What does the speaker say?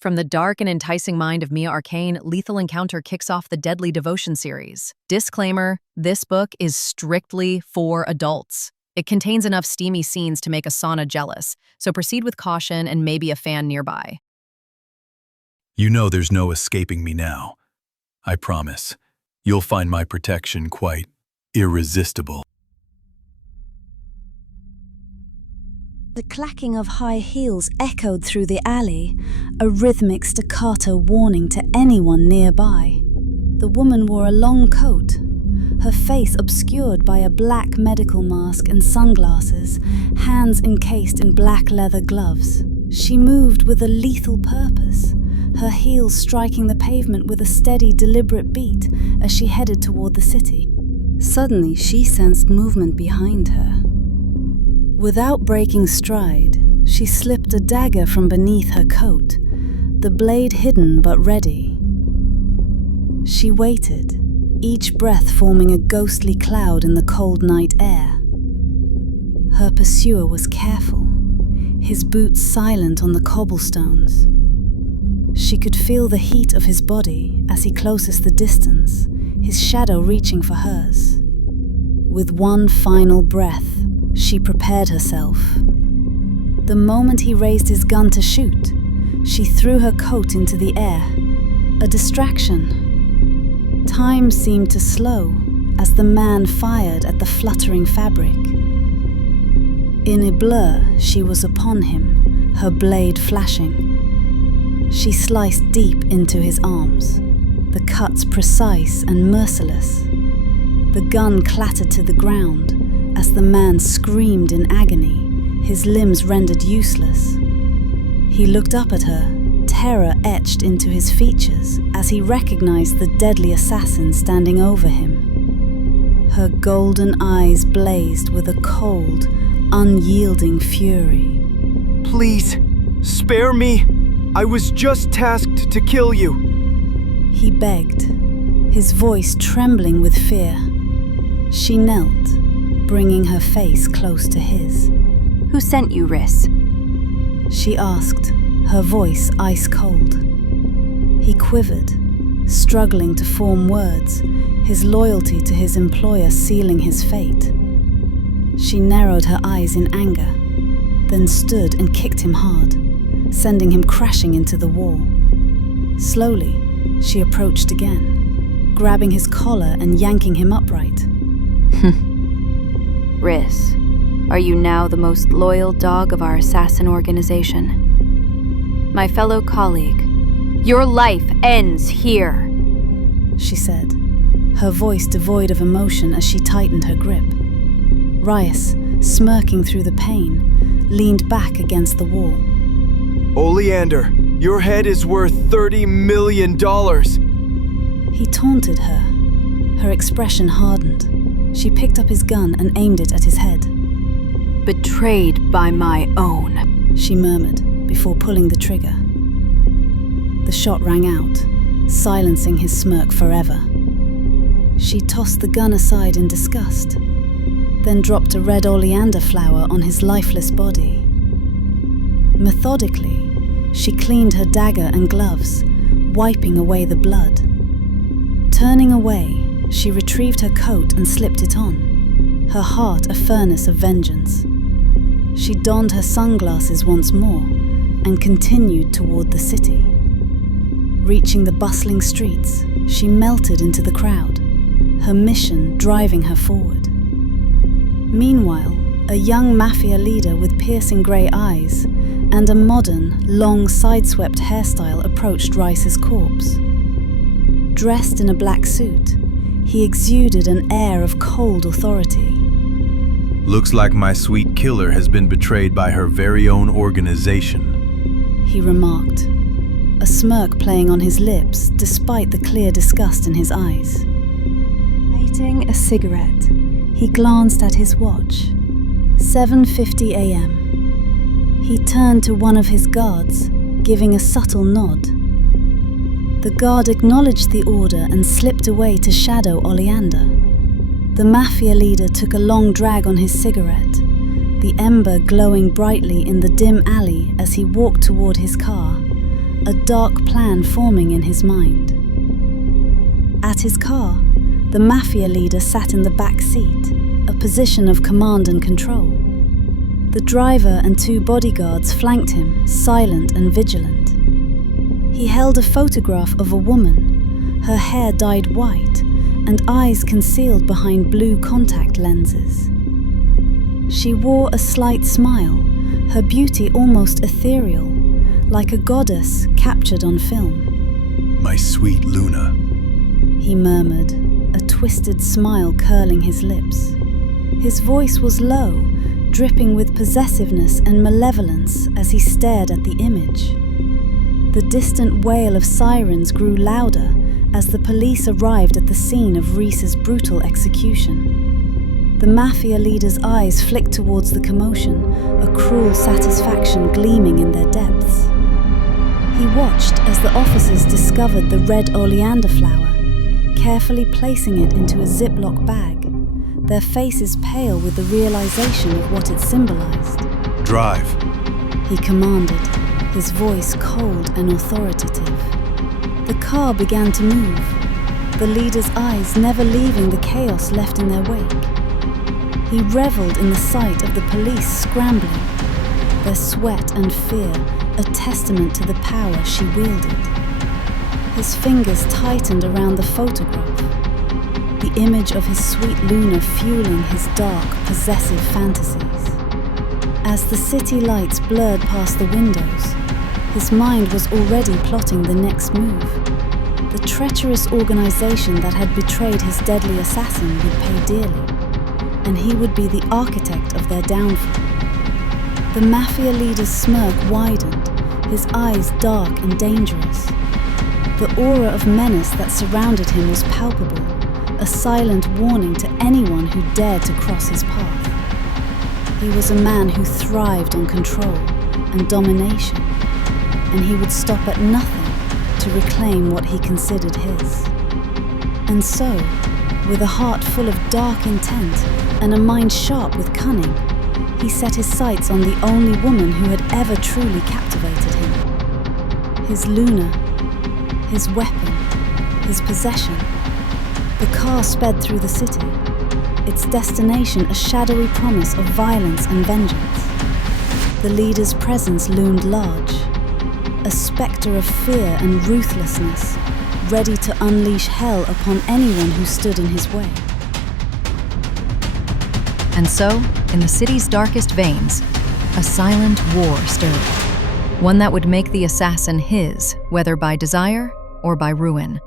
From the dark and enticing mind of Mia Arcane, Lethal Encounter kicks off the Deadly Devotion series. Disclaimer, this book is strictly for adults. It contains enough steamy scenes to make a sauna jealous, so proceed with caution and maybe a fan nearby. You know there's no escaping me now. I promise. You'll find my protection quite irresistible. The clacking of high heels echoed through the alley, a rhythmic staccato warning to anyone nearby. The woman wore a long coat, her face obscured by a black medical mask and sunglasses, hands encased in black leather gloves. She moved with a lethal purpose, her heels striking the pavement with a steady, deliberate beat as she headed toward the city. Suddenly, she sensed movement behind her. Without breaking stride, she slipped a dagger from beneath her coat, the blade hidden but ready. She waited, each breath forming a ghostly cloud in the cold night air. Her pursuer was careful, his boots silent on the cobblestones. She could feel the heat of his body as he closest the distance, his shadow reaching for hers. With one final breath, she prepared herself. The moment he raised his gun to shoot, she threw her coat into the air, a distraction. Time seemed to slow as the man fired at the fluttering fabric. In a blur, she was upon him, her blade flashing. She sliced deep into his arms, the cuts precise and merciless. The gun clattered to the ground as the man screamed in agony, his limbs rendered useless. He looked up at her, terror etched into his features as he recognized the deadly assassin standing over him. Her golden eyes blazed with a cold, unyielding fury. Please, spare me! I was just tasked to kill you! He begged, his voice trembling with fear. She knelt, bringing her face close to his. Who sent you, Riss? She asked, her voice ice-cold. He quivered, struggling to form words, his loyalty to his employer sealing his fate. She narrowed her eyes in anger, then stood and kicked him hard, sending him crashing into the wall. Slowly, she approached again, grabbing his collar and yanking him upright. Riss, are you now the most loyal dog of our assassin organization? My fellow colleague, your life ends here, she said, her voice devoid of emotion as she tightened her grip. Rias, smirking through the pain, leaned back against the wall. Oleander, your head is worth $30 million! He taunted her. Her expression hardened. She picked up his gun and aimed it at his head. Betrayed by my own, she murmured before pulling the trigger. The shot rang out, silencing his smirk forever. She tossed the gun aside in disgust, then dropped a red oleander flower on his lifeless body. Methodically, she cleaned her dagger and gloves, wiping away the blood. Turning away, she retrieved her coat and slipped it on, her heart a furnace of vengeance. She donned her sunglasses once more and continued toward the city. Reaching the bustling streets, she melted into the crowd, her mission driving her forward. Meanwhile, a young mafia leader with piercing grey eyes and a modern, long side-swept hairstyle approached Rice's corpse. Dressed in a black suit, he exuded an air of cold authority. Looks like my sweet killer has been betrayed by her very own organization, he remarked, a smirk playing on his lips despite the clear disgust in his eyes. Lighting a cigarette, he glanced at his watch. 7:50 a.m. He turned to one of his guards, giving a subtle nod. The guard acknowledged the order and slipped away to shadow Oleander. The mafia leader took a long drag on his cigarette, the ember glowing brightly in the dim alley as he walked toward his car, a dark plan forming in his mind. At his car, the mafia leader sat in the back seat, a position of command and control. The driver and 2 bodyguards flanked him, silent and vigilant. He held a photograph of a woman, her hair dyed white and eyes concealed behind blue contact lenses. She wore a slight smile, her beauty almost ethereal, like a goddess captured on film. My sweet Luna. He murmured, a twisted smile curling his lips. His voice was low, dripping with possessiveness and malevolence as he stared at the image. The distant wail of sirens grew louder as the police arrived at the scene of Reese's brutal execution. The mafia leader's eyes flicked towards the commotion, a cruel satisfaction gleaming in their depths. He watched as the officers discovered the red oleander flower, carefully placing it into a Ziploc bag, their faces pale with the realization of what it symbolized. Drive. He commanded, his voice cold and authoritative. The car began to move, the leader's eyes never leaving the chaos left in their wake. He reveled in the sight of the police scrambling, their sweat and fear a testament to the power she wielded. His fingers tightened around the photograph, the image of his sweet Luna fueling his dark, possessive fantasies. As the city lights blurred past the windows, his mind was already plotting the next move. The treacherous organization that had betrayed his deadly assassin would pay dearly, and he would be the architect of their downfall. The mafia leader's smirk widened, his eyes dark and dangerous. The aura of menace that surrounded him was palpable, a silent warning to anyone who dared to cross his path. He was a man who thrived on control and domination, and he would stop at nothing to reclaim what he considered his. And so, with a heart full of dark intent and a mind sharp with cunning, he set his sights on the only woman who had ever truly captivated him. His Luna, his weapon, his possession. The car sped through the city, its destination a shadowy promise of violence and vengeance. The leader's presence loomed large, a spectre of fear and ruthlessness, ready to unleash hell upon anyone who stood in his way. And so, in the city's darkest veins, a silent war stirred. One that would make the assassin his, whether by desire or by ruin.